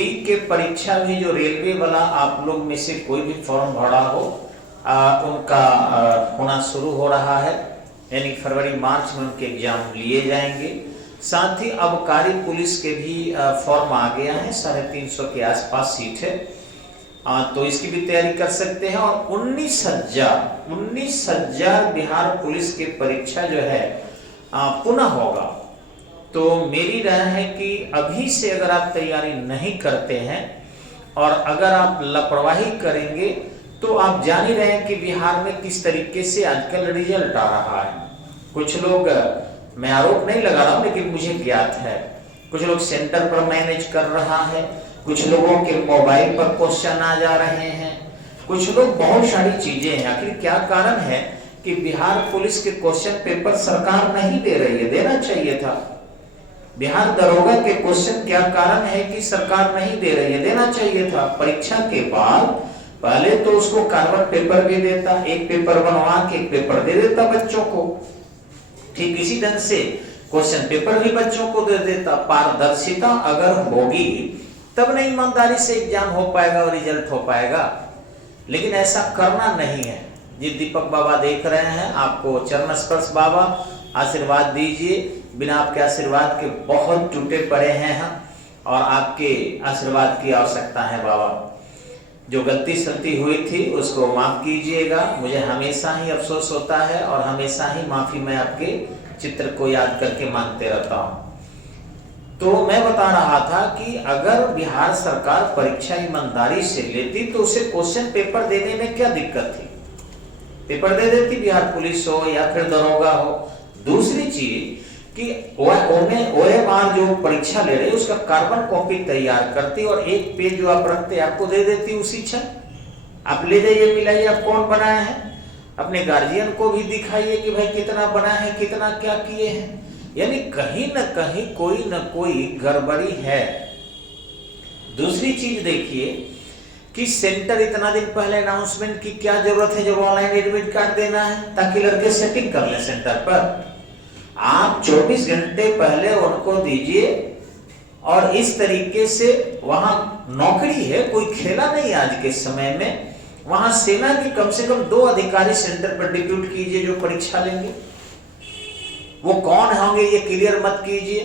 D के परीक्षा भी जो रेलवे वाला आप लोग में से कोई भी फॉर्म भरा हो उनका होना शुरू हो रहा है, यानी फरवरी मार्च में उनके एग्जाम लिए जाएंगे। साथ ही आबकारी पुलिस के भी फॉर्म आ गया है, 350 के आसपास सीट है, तो इसकी भी तैयारी कर सकते हैं। और 19,000 बिहार पुलिस की परीक्षा जो है पुनः होगा। तो मेरी राय है कि अभी से अगर आप तैयारी नहीं करते हैं और अगर आप लापरवाही करेंगे तो आप जान ही रहे हैं कि बिहार में किस तरीके से आजकल रिजल्ट आ रहा है। कुछ लोग, मैं आरोप नहीं लगा रहा हूं लेकिन मुझे ज्ञात है, कुछ लोग सेंटर पर मैनेज कर रहा है, कुछ लोगों के मोबाइल पर क्वेश्चन आ जा रहे हैं, कुछ लोग, बहुत सारी चीजें हैं। आखिर क्या कारण है कि बिहार पुलिस के क्वेश्चन पेपर सरकार नहीं दे रही है? देना चाहिए था। बिहार दरोगा के क्वेश्चन क्या कारण है कि सरकार नहीं दे रही है? देना चाहिए था। परीक्षा के बाद पहले तो उसको कार्बन पेपर भी देता, एक पेपर बनवा के एक पेपर दे देता बच्चों को, ठीक इसी ढंग से क्वेश्चन पेपर भी बच्चों को दे देता। पारदर्शिता अगर होगी तब नहीं ईमानदारी से एग्जाम हो पाएगा और रिजल्ट हो पाएगा, लेकिन ऐसा करना नहीं है। जी दीपक बाबा देख रहे हैं, आपको चरण स्पर्श बाबा आशीर्वाद दीजिए। बिना आपके आशीर्वाद के बहुत टूटे पड़े हैं हम, और आपके आशीर्वाद की आवश्यकता है बाबा। जो गलती सलती हुई थी उसको माफ कीजिएगा। मुझे हमेशा ही अफसोस होता है और हमेशा ही माफी मैं आपके चित्र को याद करके मांगते रहता हूँ। तो मैं बता रहा था कि अगर बिहार सरकार परीक्षा ईमानदारी से लेती तो उसे क्वेश्चन पेपर देने में क्या दिक्कत थी? पेपर दे देती, बिहार पुलिस हो या फिर दरोगा हो। दूसरी चीज कि OMR जो परीक्षा ले रही उसका कार्बन कॉपी तैयार करती और एक पेज जो आप रखते आपको दे देती उसी क्षण। आप ले जाइए, मिलाइए, आप कौन बनाया है, अपने गार्जियन को भी दिखाइए कि भाई कितना बना है, कितना क्या किए हैं। यानी कहीं न कहीं कोई न कोई गड़बड़ी है। दूसरी चीज देखिए कि सेंटर इतना दिन पहले अनाउंसमेंट की क्या जरूरत है जब ऑनलाइन एडमिट कार्ड देना है, ताकि लड़के सेटिंग कर ले सेंटर पर। आप 24 घंटे पहले उनको दीजिए और इस तरीके से वहां नौकरी है, कोई खेला नहीं आज के समय में। वहां सेना के कम से कम 2 अधिकारी सेंटर पर डिप्यूट कीजिए जो परीक्षा लेंगे। वो कौन होंगे ये क्लियर मत कीजिए।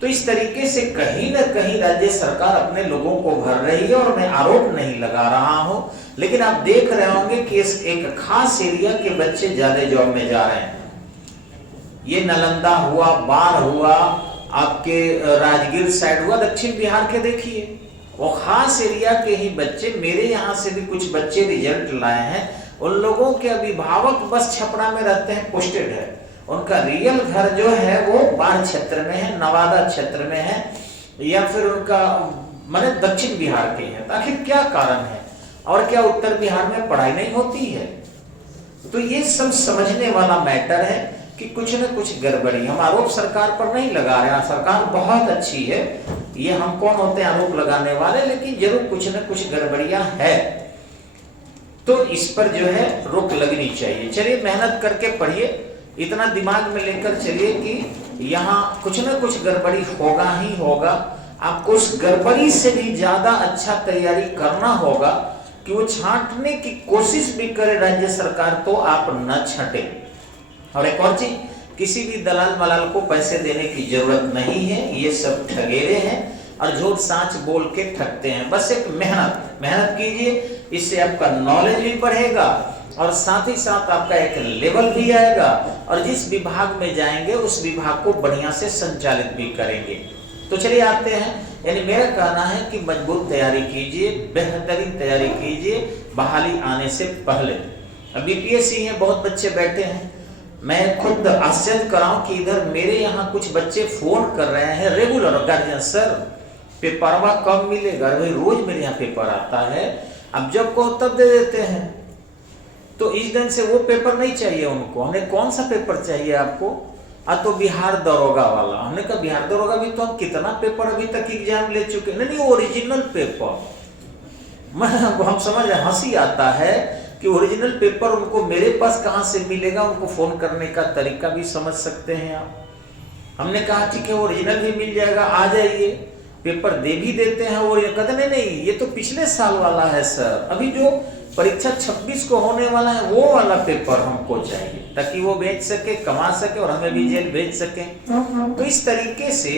तो इस तरीके से कहीं न कहीं राज्य सरकार अपने लोगों को भर रही है, और मैं आरोप नहीं लगा रहा हूं, लेकिन आप देख रहे होंगे कि इस एक खास एरिया के बच्चे ज्यादा जॉब में जा रहे हैं। ये नालंदा हुआ, बाढ़ हुआ, आपके राजगीर साइड हुआ, दक्षिण बिहार के देखिए, वो खास एरिया के ही बच्चे, मेरे यहाँ से भी कुछ बच्चे रिजल्ट लाए हैं। उन लोगों के अभिभावक बस छपरा में रहते हैं, पोस्टेड है, उनका रियल घर जो है वो बाढ़ क्षेत्र में है, नवादा क्षेत्र में है, या फिर उनका माने दक्षिण बिहार के हैं। आखिर क्या कारण है? और क्या उत्तर बिहार में पढ़ाई नहीं होती है? तो ये सब समझने वाला मैटर है कि कुछ न कुछ गड़बड़ी। हम आरोप सरकार पर नहीं लगा रहे हैं, सरकार बहुत अच्छी है, ये हम कौन होते हैं आरोप लगाने वाले, लेकिन जरूर कुछ न कुछ गड़बड़ियां है। तो इस पर जो है रोक लगनी चाहिए। चलिए मेहनत करके पढ़िए, इतना दिमाग में लेकर चलिए कि यहाँ कुछ न कुछ गड़बड़ी होगा ही होगा। आपको उस गड़बड़ी से भी ज्यादा अच्छा तैयारी करना होगा कि वो छांटने की कोशिश भी करे राज्य सरकार, तो आप न छांटे। और एक और चीज, किसी भी दलाल मलाल को पैसे देने की जरूरत नहीं है, ये सब ठगेरे हैं और झूठ सांच बोल के ठगते हैं। बस एक मेहनत कीजिए, इससे आपका नॉलेज भी बढ़ेगा और साथ ही साथ आपका एक लेवल भी आएगा, और जिस विभाग में जाएंगे उस विभाग को बढ़िया से संचालित भी करेंगे। तो चलिए आते हैं, यानी मेरा कहना है कि मजबूत तैयारी कीजिए, बेहतरीन तैयारी कीजिए बहाली आने से पहले। अब BPSC है, बहुत बच्चे बैठे हैं, मैं खुद आश्चर्य कराऊं कि इधर मेरे यहाँ कुछ बच्चे फोन कर रहे हैं रेगुलर, गार्जियन सर पेपरवा कब मिलेगा? भाई रोज मेरे यहाँ पेपर आता है, अब जब कहो तब दे देते हैं। तो इस दिन से वो पेपर नहीं चाहिए उनको। हमने कौन सा पेपर चाहिए आपको? तो बिहार दरोगा वाला। हमने कहा बिहार दरोगा भी तो हम कितना पेपर अभी तक एग्जाम ले चुके, नहीं ओरिजिनल पेपर। हम समझ रहे, हंसी आता है कि ओरिजिनल पेपर उनको मेरे पास कहां से मिलेगा। उनको फोन करने का तरीका भी समझ सकते हैं आप। हमने कहा ठीक है ओरिजिनल भी मिल जाएगा, आ जाइए। पेपर दे भी देते हैं और ये कहते नहीं ये तो पिछले साल वाला है सर, अभी जो परीक्षा 26 को होने वाला है वो वाला पेपर हमको चाहिए, ताकि वो बेच सके, कमा सके और हमें भी जेल भेज सके। तो इस तरीके से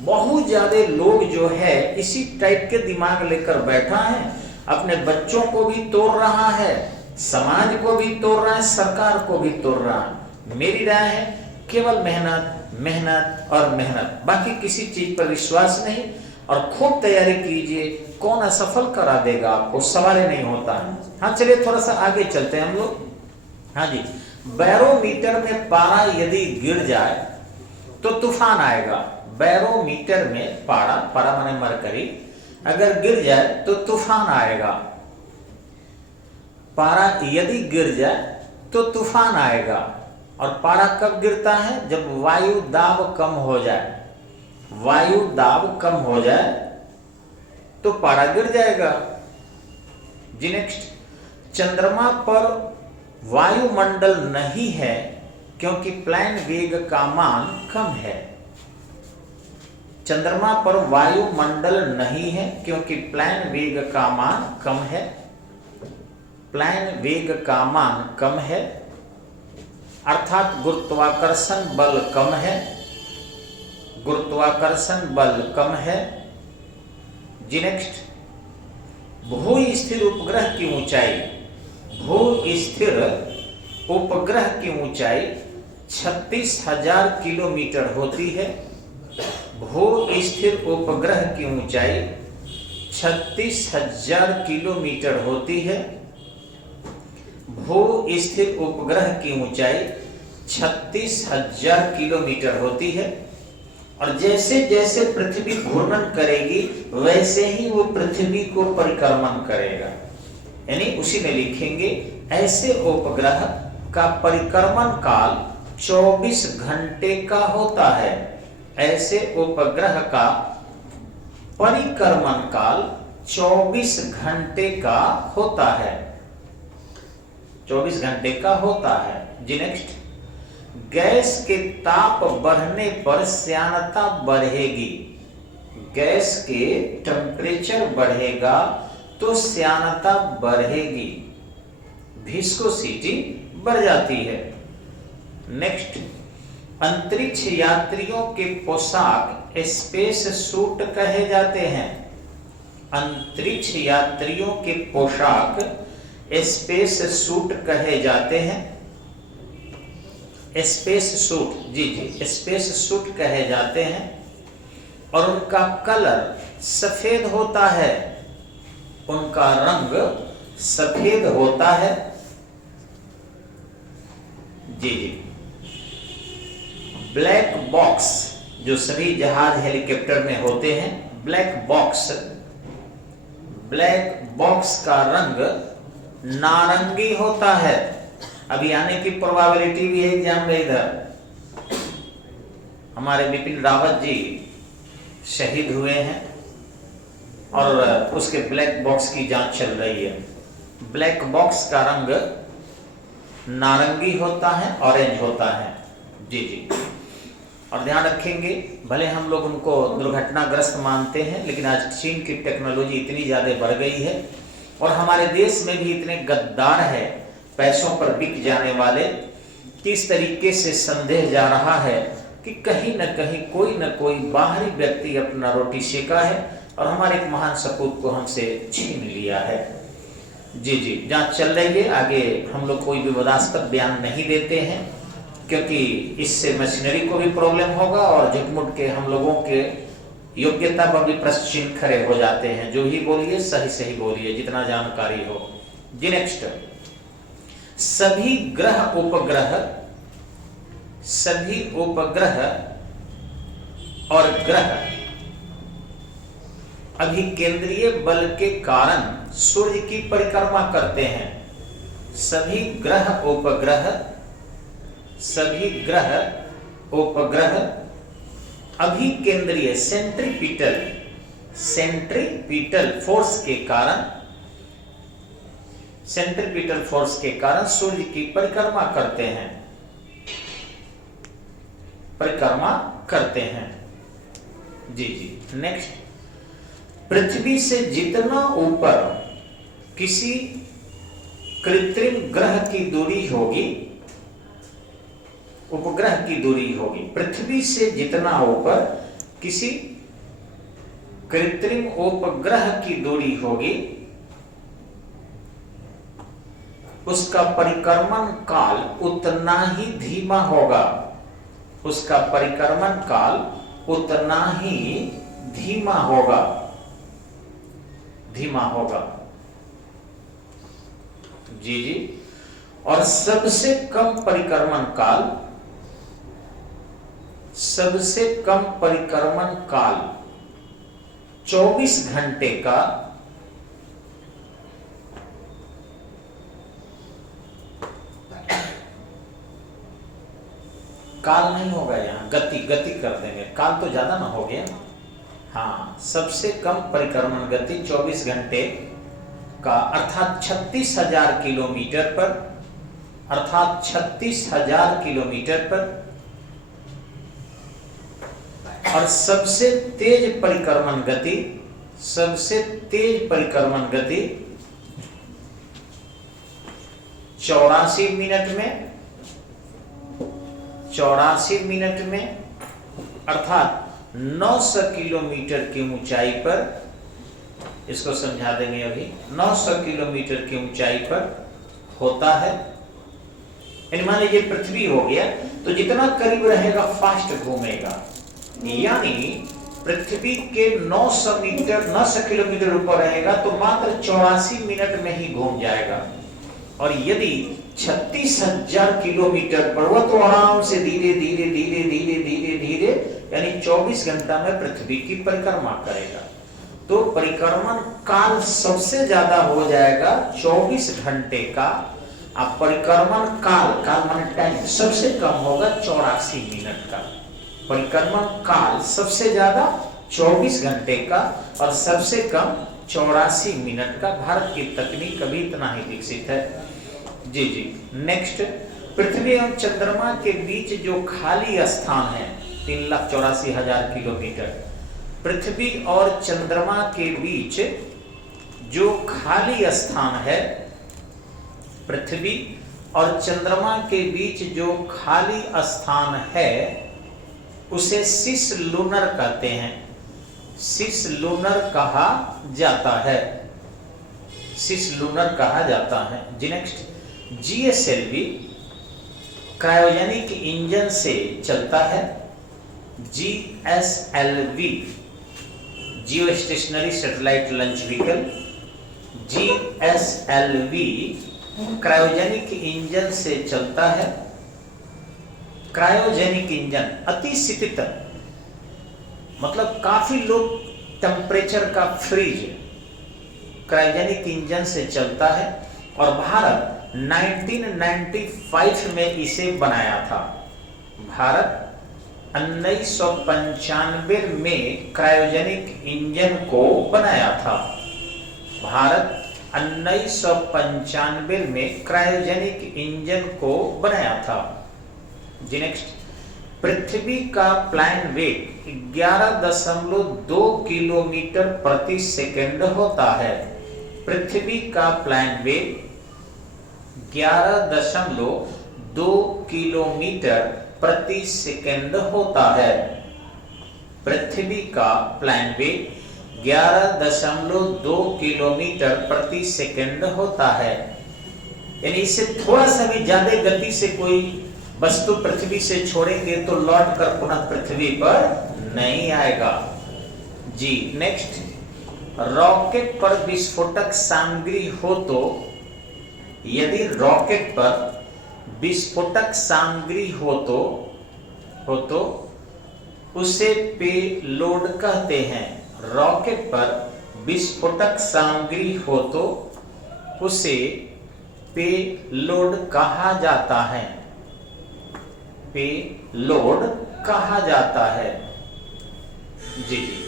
बहुत ज्यादा लोग जो है इसी टाइप के दिमाग लेकर बैठा है, अपने बच्चों को भी तोड़ रहा है, समाज को भी तोड़ रहा है, सरकार को भी तोड़ रहा है। मेरी राय है केवल मेहनत मेहनत और मेहनत, बाकी किसी चीज पर विश्वास नहीं, और खूब तैयारी कीजिए। कौन असफल करा देगा आपको, सवाल ही नहीं होता है। हाँ चलिए थोड़ा सा आगे चलते हैं हम लोग। हाँ जी, बैरोमीटर में पारा यदि गिर जाए तो तूफान आएगा। बैरोमीटर में पारा, पारा माने मरकरी, अगर गिर जाए तो तूफान आएगा। पारा यदि गिर जाए तो तूफान आएगा। और पारा कब गिरता है? जब वायु दाब कम हो जाए। वायु दाब कम हो जाए तो पारा गिर जाएगा। जी नेक्स्ट, चंद्रमा पर वायुमंडल नहीं है क्योंकि प्लान वेग का मान कम है। चंद्रमा पर वायुमंडल नहीं है क्योंकि प्लान वेग का मान कम है। प्लान वेग का मान कम है, अर्थात गुरुत्वाकर्षण बल कम है। गुरुत्वाकर्षण बल कम है। जी नेक्स्ट, भू स्थिर उपग्रह की ऊंचाई, भू स्थिर उपग्रह की ऊंचाई 36,000 किलोमीटर होती है। भू स्थिर उपग्रह की ऊंचाई 36,000 किलोमीटर होती है। भू स्थिर उपग्रह की ऊंचाई 36,000 किलोमीटर होती है। और जैसे जैसे पृथ्वी घूर्णन करेगी वैसे ही वो पृथ्वी को परिक्रमण करेगा। यानी उसी में लिखेंगे ऐसे उपग्रह का परिक्रमण काल 24 घंटे का होता है। ऐसे उपग्रह का परिक्रमण काल 24 घंटे का होता है। 24 घंटे का होता है। जी नेक्स्ट, गैस के ताप बढ़ने पर श्यानता बढ़ेगी। गैस के टेम्परेचर बढ़ेगा तो श्यानता बढ़ेगी, विस्कोसिटी बढ़ जाती है। नेक्स्ट, अंतरिक्ष यात्रियों के पोशाक स्पेस सूट कहे जाते हैं। अंतरिक्ष यात्रियों के पोशाक स्पेस सूट कहे जाते हैं। स्पेस सूट, जी जी, स्पेस सूट कहे जाते हैं। और उनका कलर सफेद होता है, उनका रंग सफेद होता है। जी जी, ब्लैक बॉक्स जो सभी जहाज हेलीकॉप्टर में होते हैं, ब्लैक बॉक्स, ब्लैक बॉक्स का रंग नारंगी होता है। अभी आने की प्रोबेबिलिटी भी है एग्जाम में। इधर हमारे बिपिन रावत जी शहीद हुए हैं और उसके ब्लैक बॉक्स की जांच चल रही है। ब्लैक बॉक्स का रंग नारंगी होता है, ऑरेंज होता है। जी जी, और ध्यान रखेंगे भले हम लोग उनको दुर्घटनाग्रस्त मानते हैं, लेकिन आज चीन की टेक्नोलॉजी इतनी ज़्यादा बढ़ गई है और हमारे देश में भी इतने गद्दार है, पैसों पर बिक जाने वाले, किस तरीके से संदेह जा रहा है कि कहीं न कहीं कोई न कोई बाहरी व्यक्ति अपना रोटी सेका है और हमारे एक महान सपूत को हमसे छीन लिया है। जी जी, जांच चल रही है। आगे हम लोग कोई विवादास्पद बयान नहीं देते हैं क्योंकि इससे मशीनरी को भी प्रॉब्लम होगा और झुटमुट के हम लोगों के योग्यता पर भी प्रश्न चिन्ह खड़े हो जाते हैं। जो ही बोलिए सही सही बोलिए, जितना जानकारी हो। जी नेक्स्ट, सभी ग्रह उपग्रह, सभी उपग्रह और ग्रह अभिकेंद्रीय बल के कारण सूर्य की परिक्रमा करते हैं। सभी ग्रह उपग्रह, सभी ग्रह उपग्रह अभिकेंद्रीय सेंट्रीपिटल, सेंट्रीपिटल फोर्स के कारण, सेंट्रीपिटल फोर्स के कारण सूर्य की परिक्रमा करते हैं, परिक्रमा करते हैं। जी जी, नेक्स्ट, पृथ्वी से जितना ऊपर किसी कृत्रिम ग्रह की दूरी होगी, उपग्रह की दूरी होगी, पृथ्वी से जितना ऊपर किसी कृत्रिम उपग्रह की दूरी होगी, उसका परिक्रमण काल उतना ही धीमा होगा, उसका परिक्रमण काल उतना ही धीमा होगा, धीमा होगा। जी जी। और सबसे कम परिक्रमण काल, सबसे कम परिक्रमण काल 24 घंटे का काल नहीं होगा, यहां गति कर देंगे, काल तो ज्यादा ना हो गया। हाँ, सबसे कम परिक्रमण गति 24 घंटे का, अर्थात 36,000 किलोमीटर पर, अर्थात 36,000 किलोमीटर पर। और सबसे तेज परिक्रमण गति, सबसे तेज परिक्रमण गति 84 मिनट में, 84 मिनट में, अर्थात 900 किलोमीटर की ऊंचाई पर, इसको समझा देंगे अभी, 900 किलोमीटर की ऊंचाई पर होता है। मान लीजिए पृथ्वी हो गया, तो जितना करीब रहेगा फास्ट घूमेगा, यानी पृथ्वी के 900 किलोमीटर ऊपर रहेगा तो मात्र 84 मिनट में ही घूम जाएगा। और यदि 36,000 किलोमीटर पर हुआ तो आराम से धीरे धीरे धीरे धीरे धीरे धीरे, यानी 24 घंटा में पृथ्वी की परिक्रमा करेगा। तो परिक्रमण काल सबसे ज्यादा हो जाएगा 24 घंटे का, अब परिक्रमण काल, काल माने टाइम, सबसे कम होगा 84 मिनट का। परिक्रमण काल सबसे ज्यादा 24 घंटे का और सबसे कम 84 मिनट का। भारत की तकनीक अभी इतना ही विकसित है। जी जी। नेक्स्ट, पृथ्वी एवं चंद्रमा के बीच जो खाली स्थान है 3,84,000 किलोमीटर, पृथ्वी और चंद्रमा के बीच जो खाली स्थान है, पृथ्वी और चंद्रमा के बीच जो खाली स्थान है उसे सिस लूनर कहते हैं, सिस लूनर कहा जाता है, सिस लूनर कहा जाता है। जी नेक्स्ट, जीएसएलवी क्रायोजेनिक इंजन से चलता है। जीएसएलवी जियो stationery satellite launch vehicle, GSLV cryogenic engine से चलता है। क्रायोजेनिक इंजन अति शीतल, मतलब काफी लो टेम्परेचर का फ्रिज क्रायोजेनिक इंजन से चलता है। और भारत 1995 में इसे बनाया था। भारत 1995 में क्रायोजेनिक इंजन को बनाया था। भारत 1995 में क्रायोजेनिक इंजन को बनाया था। जी नेक्स्ट, पृथ्वी का प्लान वेग 11.2 किलोमीटर प्रति सेकंड होता है। पृथ्वी का प्लान वेग 11.2 किलोमीटर प्रति सेकंड होता है। पृथ्वी का प्लान वेग 11.2 किलोमीटर प्रति सेकंड होता है। यानी इससे थोड़ा सा भी ज्यादा गति से कोई वस्तु पृथ्वी से छोड़ेंगे तो लौट कर पुनः पृथ्वी पर नहीं आएगा। जी नेक्स्ट, रॉकेट पर विस्फोटक सामग्री हो तो, यदि रॉकेट पर विस्फोटक सामग्री हो तो उसे पेलोड कहते हैं। रॉकेट पर विस्फोटक सामग्री हो तो उसे पेलोड कहा जाता है, पेलोड कहा जाता है। जी जी।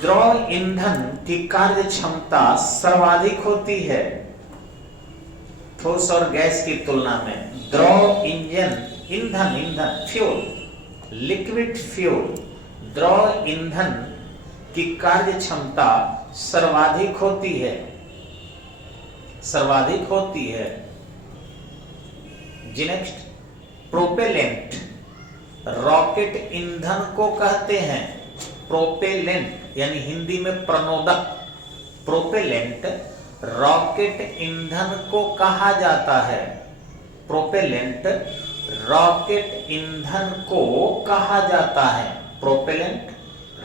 द्रव ईंधन की कार्य क्षमता सर्वाधिक होती है ठोस और गैस की तुलना में। द्रव ईंधन फ्यूल, लिक्विड फ्यूल, द्रव ईंधन की कार्य क्षमता सर्वाधिक होती है, सर्वाधिक होती है। जी नेक्स्ट, प्रोपेलेंट रॉकेट ईंधन को कहते हैं। प्रोपेलेंट यानी हिंदी में प्रणोदक, प्रोपेलेंट रॉकेट ईंधन को कहा जाता है। प्रोपेलेंट रॉकेट ईंधन को कहा जाता है। प्रोपेलेंट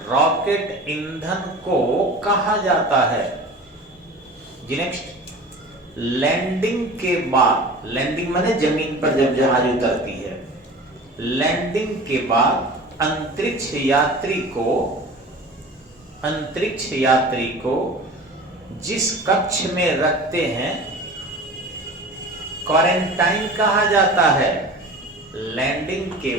रॉकेट ईंधन को कहा जाता है। जी नेक्स्ट, लैंडिंग के बाद, लैंडिंग माने जमीन पर जब जहाज उतरती है, लैंडिंग के बाद अंतरिक्ष यात्री को जिस कक्ष में रखते हैं क्वारंटाइन कहा जाता है। लैंडिंग के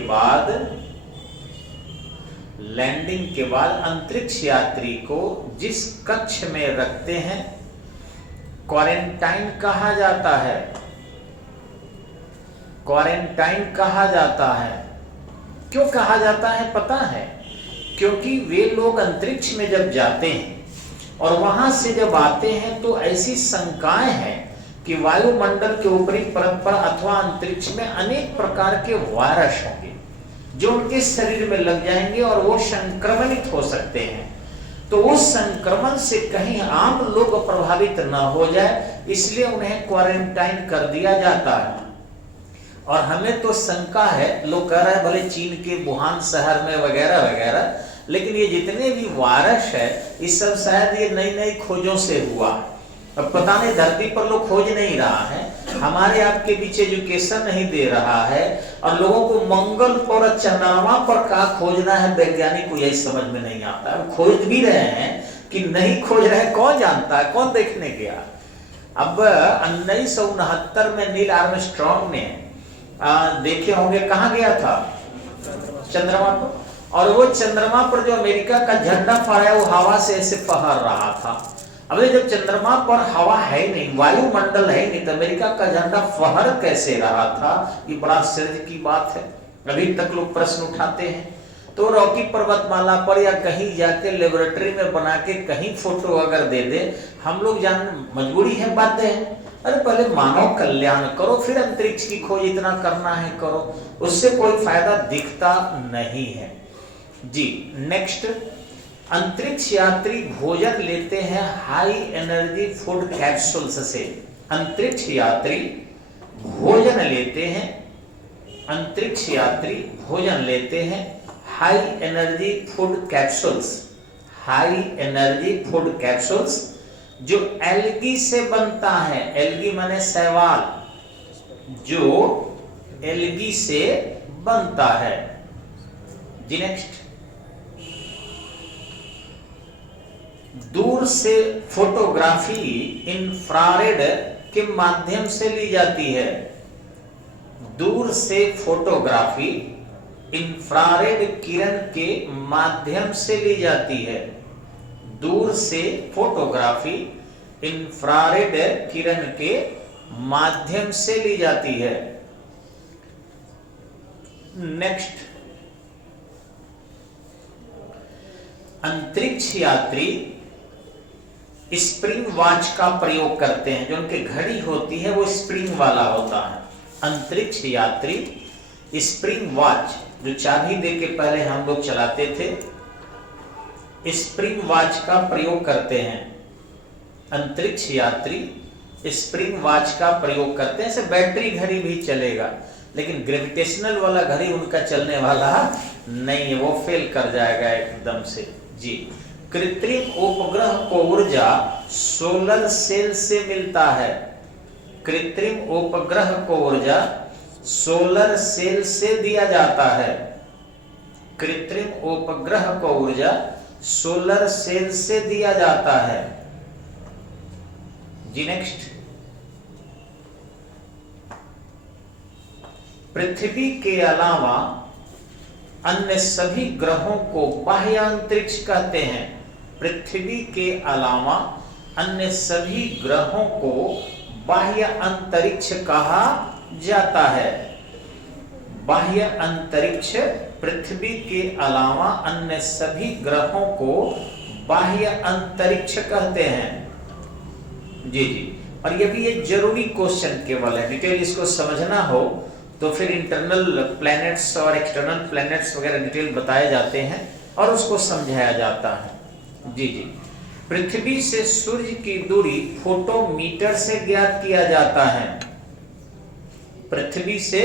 बाद अंतरिक्ष यात्री को जिस कक्ष में रखते हैं क्वारंटाइन कहा जाता है। क्वारंटाइन कहा जाता है। क्यों कहा जाता है पता है? क्योंकि वे लोग अंतरिक्ष में जब जाते हैं और वहां से जब आते हैं तो ऐसी शंकाएं हैं कि वायुमंडल के ऊपरी परत पर अथवा अंतरिक्ष में अनेक प्रकार के वायरस होंगे जो उनके शरीर में लग जाएंगे और वो संक्रमित हो सकते हैं। तो उस संक्रमण से कहीं आम लोग प्रभावित न हो जाए, इसलिए उन्हें क्वारंटाइन कर दिया जाता है। और हमें तो शंका है, लोग कह रहे हैं भले चीन के वुहान शहर में वगैरह वगैरह, लेकिन ये जितने भी वायरस है ये सब शायद ये नई नई खोजों से हुआ। अब पता नहीं धरती पर लोग खोज नहीं रहा है, हमारे आपके बीच एजुकेशन नहीं दे रहा है, और लोगों को मंगल पर चंद्रमा पर का खोजना है वैज्ञानिक को यही समझ में नहीं आता है। खोज भी रहे हैं कि नहीं खोज रहे, कौन जानता है, कौन देखने गया। अब 1969 में नील आर्मस्ट्रांग ने देखे होंगे, कहाँ गया था? चंद्रमा पर। और वो चंद्रमा पर जो अमेरिका का झंडा फहराया वो हवा से ऐसे फहर रहा था। अब जब चंद्रमा पर हवा है नहीं, वायुमंडल है नहीं, तो अमेरिका का झंडा फहर कैसे रहा था? ये बड़ा आश्चर्य की बात है, अभी तक लोग प्रश्न उठाते हैं। तो रॉकी पर्वतमाला पर या कहीं जाके लेबोरेटरी में बना के कहीं फोटो अगर दे दे, हम लोग जान मजबूरी है, बाध्य है। अरे पहले मानव कल्याण करो, फिर अंतरिक्ष की खोज इतना करना है करो, उससे कोई फायदा दिखता नहीं है। जी नेक्स्ट, अंतरिक्ष यात्री भोजन लेते हैं हाई एनर्जी फूड कैप्सूल्स से। अंतरिक्ष यात्री भोजन लेते हैं, अंतरिक्ष यात्री भोजन लेते हैं high energy food capsules, high energy food capsules जो एल्गी से बनता है। एल्गी माने शैवाल, जो एल्गी से बनता है। जी नेक्स्ट, दूर से फोटोग्राफी इंफ्रारेड के माध्यम से ली जाती है। दूर से फोटोग्राफी इंफ्रारेड किरण के माध्यम से ली जाती है। दूर से फोटोग्राफी इंफ्रारेड किरण के माध्यम से ली जाती है। नेक्स्ट, अंतरिक्ष यात्री स्प्रिंग वॉच का प्रयोग करते हैं। जो उनकी घड़ी होती है वो स्प्रिंग वाला होता है। अंतरिक्ष यात्री स्प्रिंग वॉच, जो चाबी दे के पहले हम लोग चलाते थे, स्प्रिंग वॉच का प्रयोग करते हैं। अंतरिक्ष यात्री स्प्रिंग वॉच का प्रयोग करते हैं। ऐसे बैटरी घड़ी भी चलेगा, लेकिन ग्रेविटेशनल वाला घड़ी उनका चलने वाला नहीं है, वो फेल कर जाएगा एकदम से। जी, कृत्रिम उपग्रह को ऊर्जा सोलर सेल से मिलता है। कृत्रिम उपग्रह को ऊर्जा सोलर सेल से दिया जाता है। कृत्रिम उपग्रह को ऊर्जा सोलर सेल से दिया जाता है। जी नेक्स्ट, पृथ्वी के अलावा अन्य सभी ग्रहों को बाह्य अंतरिक्ष कहते हैं। पृथ्वी के अलावा अन्य सभी ग्रहों को बाह्य अंतरिक्ष कहा जाता है। बाह्य अंतरिक्ष, पृथ्वी के अलावा अन्य सभी ग्रहों को बाह्य अंतरिक्ष कहते हैं। जी जी, और ये भी एक जरूरी क्वेश्चन केवल है, डिटेल इसको समझना हो तो फिर इंटरनल प्लैनेट्स और एक्सटर्नल प्लैनेट्स वगैरह डिटेल बताए जाते हैं और उसको समझाया जाता है। जी जी, पृथ्वी से सूर्य की दूरी फोटोमीटर से ज्ञात किया जाता है। पृथ्वी से